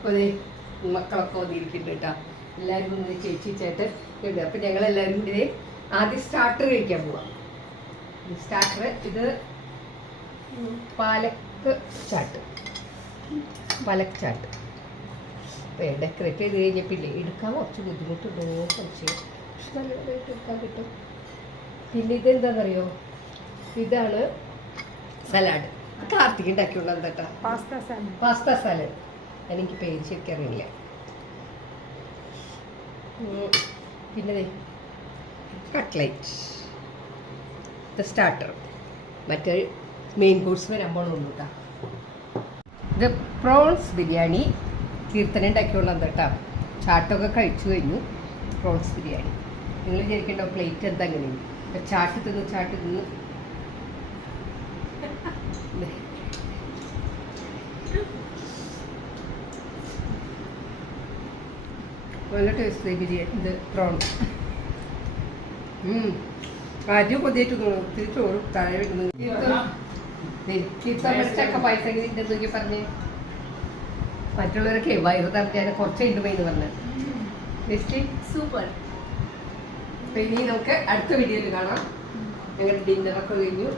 അപ്പോൾ മക്കളൊക്കെ വന്നിരിക്കുന്നുണ്ട് കേട്ടോ. എല്ലാവരും കൂടി ചേച്ചി ചേട്ടൻ ഉണ്ട്. അപ്പം ഞങ്ങളെല്ലാവരും കൂടി ആദ്യം സ്റ്റാർട്ടർ കഴിക്കാൻ പോവാം. സ്റ്റാർട്ടർ ഇത് പാലക്ക് ചാട്ട്. ഡെക്കറേറ്റ് ചെയ്ത് കഴിഞ്ഞപ്പില്ലേ എടുക്കാൻ കുറച്ച് ബുദ്ധിമുട്ടുണ്ടോ സംശയം. പക്ഷെ നല്ലതായിട്ട് എടുക്കാൻ കിട്ടും. പിന്നെ ഇതെന്താണെന്നറിയോ, ഇതാണ് സലാഡ്. കാർത്തിക് ഉണ്ടാക്കിയുള്ളത് കേട്ടോ. Pasta salad. എനിക്ക് പേര് ശരിക്കും അറിയില്ല. പിന്നെ കട്ട്ലൈറ്റ്, ഇത് സ്റ്റാർട്ടർ. മറ്റേ മെയിൻ കോഴ്സ് വരാൻ പോകണമെന്ന് കേട്ടോ. ഇത് പ്രോൺസ് ബിരിയാണി. കീർത്തന ഉണ്ടാക്കിയുള്ളത് കേട്ടോ. ചാട്ടൊക്കെ കഴിച്ചു കഴിഞ്ഞു. പ്രോൺസ് ബിരിയാണി നിങ്ങൾ വിചാരിക്കേണ്ട പ്ലേറ്റ് എന്താ അങ്ങനെയാണ്. ചാട്ട് തിന്ന് നല്ല ടേസ്റ്റ് ബിരിയാണി. ഇത് പ്രോൺസ് ആദ്യം പൊതിയിട്ട് ഒത്തിരി ചോറ് താഴെ വരുന്നത്. കീർത്തനൊക്കെ പൈസ നോക്കി പറഞ്ഞ് മറ്റുള്ളവരൊക്കെ വയറ് തറക്കാൻ കുറച്ചുണ്ട് പോയിന്ന് പറഞ്ഞത്. സൂപ്പർ. ഇനി നമുക്ക് അടുത്ത വീഡിയോയിൽ കാണാം. ഞങ്ങളുടെ ഡിന്നറൊക്കെ കഴിഞ്ഞു.